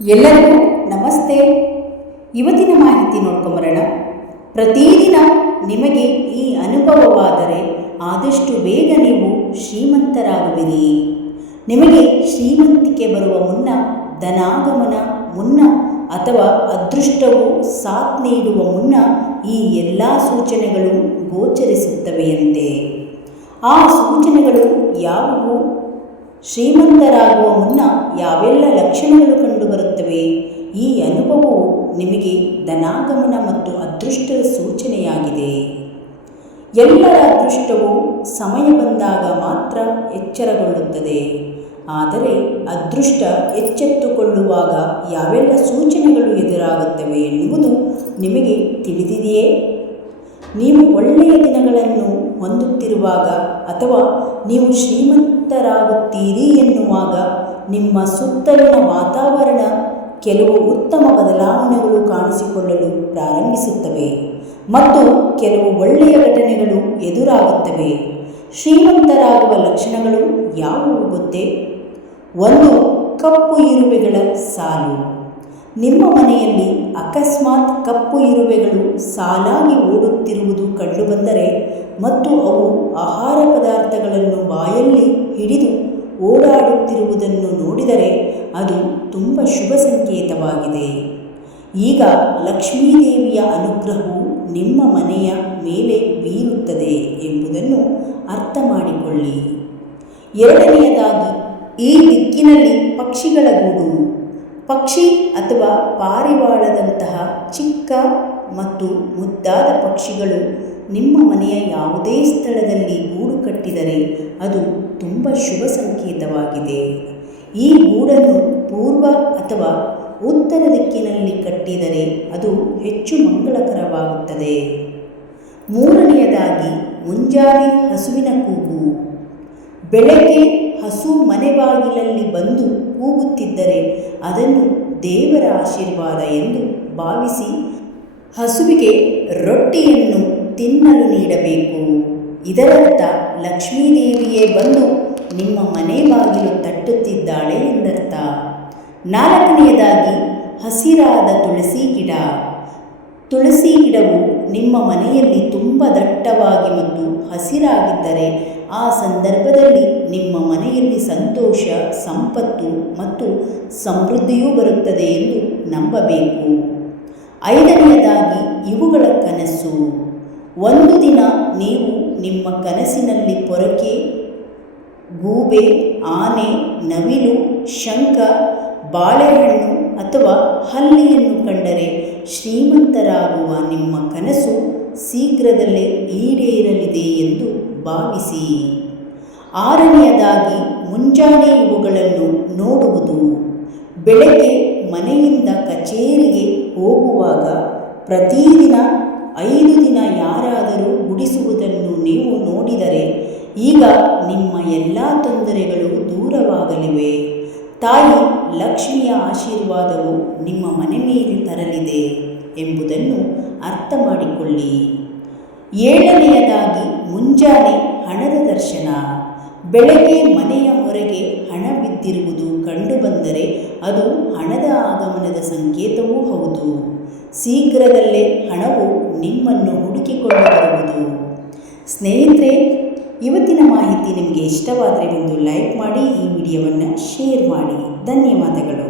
ಎಲ್ಲರಿಗೂ ನಮಸ್ತೆ. ಇವತ್ತಿನ ಮಾಹಿತಿ ನೋಡ್ಕೊಂಬರೋಣ. ಪ್ರತಿದಿನ ನಿಮಗೆ ಈ ಅನುಭವವಾದರೆ ಆದಷ್ಟು ಬೇಗ ನೀವು ಶ್ರೀಮಂತರಾಗುವಿರಿ. ನಿಮಗೆ ಶ್ರೀಮಂತಿಕೆ ಬರುವ ಮುನ್ನ, ಧನಾಗಮನ ಮುನ್ನ ಅಥವಾ ಅದೃಷ್ಟವು ಸಾಥ್ ನೀಡುವ ಮುನ್ನ ಈ ಎಲ್ಲ ಸೂಚನೆಗಳು ಗೋಚರಿಸುತ್ತವೆಯಂತೆ. ಆ ಸೂಚನೆಗಳು ಯಾವುವು? ಶ್ರೀಮಂತರಾಗುವ ಮುನ್ನ ಯಾವೆಲ್ಲ ಲಕ್ಷಣಗಳು ಕಂಡುಬರುತ್ತವೆ? ಈ ಅನುಭವವು ನಿಮಗೆ ಧನಾಗಮನ ಮತ್ತು ಅದೃಷ್ಟದ ಸೂಚನೆಯಾಗಿದೆ. ಎಲ್ಲರ ಅದೃಷ್ಟವು ಸಮಯ ಬಂದಾಗ ಮಾತ್ರ ಎಚ್ಚರಗೊಳ್ಳುತ್ತದೆ. ಆದರೆ ಅದೃಷ್ಟ ಎಚ್ಚೆತ್ತುಕೊಳ್ಳುವಾಗ ಯಾವೆಲ್ಲ ಸೂಚನೆಗಳು ಎದುರಾಗುತ್ತವೆ ಎನ್ನುವುದು ನಿಮಗೆ ತಿಳಿದಿದೆಯೇ? ನೀವು ಒಳ್ಳೆಯ ದಿನಗಳನ್ನು ಹೊಂದುತ್ತಿರುವಾಗ ಅಥವಾ ನೀವು ಶ್ರೀಮಂತರಾಗುತ್ತೀರಿ ಎನ್ನುವಾಗ ನಿಮ್ಮ ಸುತ್ತಲಿನ ವಾತಾವರಣ ಕೆಲವು ಉತ್ತಮ ಬದಲಾವಣೆಗಳು ಕಾಣಿಸಿಕೊಳ್ಳಲು ಪ್ರಾರಂಭಿಸುತ್ತವೆ ಮತ್ತು ಕೆಲವು ಒಳ್ಳೆಯ ಘಟನೆಗಳು ಎದುರಾಗುತ್ತವೆ. ಶ್ರೀಮಂತರಾಗುವ ಲಕ್ಷಣಗಳು ಯಾವುವು ಗೊತ್ತೇ? ಒಂದು, ಕಪ್ಪು ಇರುವೆಗಳ ಸಾಲು. ನಿಮ್ಮ ಮನೆಯಲ್ಲಿ ಅಕಸ್ಮಾತ್ ಕಪ್ಪು ಇರುವೆಗಳು ಸಾಲಾಗಿ ಓಡುತ್ತಿರುವುದು ಕಂಡುಬಂದರೆ ಮತ್ತು ಅವು ಆಹಾರ ಪದಾರ್ಥಗಳನ್ನು ಬಾಯಲ್ಲಿ ಹಿಡಿದು ಓಡಾಡುತ್ತಿರುವುದನ್ನು ನೋಡಿದರೆ ಅದು ತುಂಬ ಶುಭ ಸಂಕೇತವಾಗಿದೆ. ಈಗ ಲಕ್ಷ್ಮೀದೇವಿಯ ಅನುಗ್ರಹವು ನಿಮ್ಮ ಮನೆಯ ಮೇಲೆ ಬೀರುತ್ತದೆ ಎಂಬುದನ್ನು ಅರ್ಥ ಮಾಡಿಕೊಳ್ಳಿ. ಎರಡನೆಯದಾಗಿ, ಈ ದಿಕ್ಕಿನಲ್ಲಿ ಪಕ್ಷಿಗಳ ಗೂಡು. ಪಕ್ಷಿ ಅಥವಾ ಪಾರಿವಾಳದಂತಹ ಚಿಕ್ಕ ಮತ್ತು ಮುದ್ದಾದ ಪಕ್ಷಿಗಳು ನಿಮ್ಮ ಮನೆಯ ಯಾವುದೇ ಸ್ಥಳದಲ್ಲಿ ಗೂಡು ಕಟ್ಟಿದರೆ ಅದು ತುಂಬ ಶುಭ ಸಂಕೇತವಾಗಿದೆ. ಈ ಗೂಡನ್ನು ಪೂರ್ವ ಅಥವಾ ಉತ್ತರ ದಿಕ್ಕಿನಲ್ಲಿ ಕಟ್ಟಿದರೆ ಅದು ಹೆಚ್ಚು ಮಂಗಳಕರವಾಗುತ್ತದೆ. ಮೂರನೆಯದಾಗಿ, ಮುಂಜಾನೆ ಹಸುವಿನ ಕೂಗು. ಬೆಳಗ್ಗೆ ಹಸು ಮನೆ ಬಾಗಿಲಲ್ಲಿ ಬಂದು ಕೂಗುತ್ತಿದ್ದರೆ ಅದನ್ನು ದೇವರ ಆಶೀರ್ವಾದ ಎಂದು ಭಾವಿಸಿ ಹಸುವಿಗೆ ರೊಟ್ಟಿಯನ್ನು ತಿನ್ನಲು ನೀಡಬೇಕು. ಇದರರ್ಥ ಲಕ್ಷ್ಮೀದೇವಿಯೇ ಬಂದು ನಿಮ್ಮ ಮನೆ ಬಾಗಿಲು ತಟ್ಟುತ್ತಿದ್ದಾಳೆ ಎಂದರ್ಥ. ನಾಲ್ಕನೆಯದಾಗಿ, ಹಸಿರಾದ ತುಳಸಿ ಗಿಡ. ತುಳಸಿ ಗಿಡವು ನಿಮ್ಮ ಮನೆಯಲ್ಲಿ ತುಂಬ ದಟ್ಟವಾಗಿ ಮತ್ತು ಹಸಿರಾಗಿದ್ದರೆ ಆ ಸಂದರ್ಭದಲ್ಲಿ ನಿಮ್ಮ ಮನೆಯಲ್ಲಿ ಸಂತೋಷ, ಸಂಪತ್ತು ಮತ್ತು ಸಮೃದ್ಧಿಯೂ ಬರುತ್ತದೆ ಎಂದು ನಂಬಬೇಕು. ಐದನೆಯದಾಗಿ, ಇವುಗಳ ಕನಸು. ಒಂದು ದಿನ ನೀವು ನಿಮ್ಮ ಕನಸಿನಲ್ಲಿ ಪೊರಕೆ, ಗೂಬೆ, ಆನೆ, ನವಿಲು, ಶಂಖ, ಬಾಳೆಹಣ್ಣು ಅಥವಾ ಹಲ್ಲಿಯನ್ನು ಕಂಡರೆ ಶ್ರೀಮಂತರಾಗುವ ನಿಮ್ಮ ಕನಸು ಶೀಘ್ರದಲ್ಲೇ ಈಡೇರಲಿದೆ ಎಂದು ಭಾವಿಸಿ. ಆರನೆಯದಾಗಿ, ಮುಂಜಾನೆ ಇವುಗಳನ್ನು ನೋಡುವುದು. ಬೆಳಗ್ಗೆ ಮನೆಯಿಂದ ಕಚೇರಿಗೆ ಹೋಗುವಾಗ ಪ್ರತಿದಿನ ಐದು ದಿನ ಯಾರಾದರೂ ಗುಡಿಸುವುದನ್ನು ನೀವು ನೋಡಿದರೆ ಈಗ ನಿಮ್ಮ ಎಲ್ಲ ತೊಂದರೆಗಳು ದೂರವಾಗಲಿವೆ. ತಾಯಿ ಲಕ್ಷ್ಮಿಯ ಆಶೀರ್ವಾದವು ನಿಮ್ಮ ಮನೆ ಮೇಲೆ ತರಲಿದೆ ಎಂಬುದನ್ನು ಅರ್ಥ ಮಾಡಿಕೊಳ್ಳಿ ಏಳನೆಯದಾಗಿ ಮುಂಜಾನೆ ಹಣದ ದರ್ಶನ. ಬೆಳಗ್ಗೆ ಮನೆಯ ಹೊರಗೆ ಹಣ ಬಿದ್ದಿರುವುದು ಕಂಡುಬಂದರೆ ಅದು ಹಣದ ಆಗಮನದ ಸಂಕೇತವೂ ಹೌದು. ಶೀಘ್ರದಲ್ಲೇ ಹಣವು ನಿಮ್ಮನ್ನು ಹುಡುಕಿಕೊಂಡು ಬರುವುದು. ಸ್ನೇಹಿತರೆ, ಇವತ್ತಿನ ಮಾಹಿತಿ ನಿಮಗೆ ಇಷ್ಟವಾದರೆ ಒಂದು ಲೈಕ್ ಮಾಡಿ, ಈ ವಿಡಿಯೋವನ್ನು ಶೇರ್ ಮಾಡಿ. ಧನ್ಯವಾದಗಳು.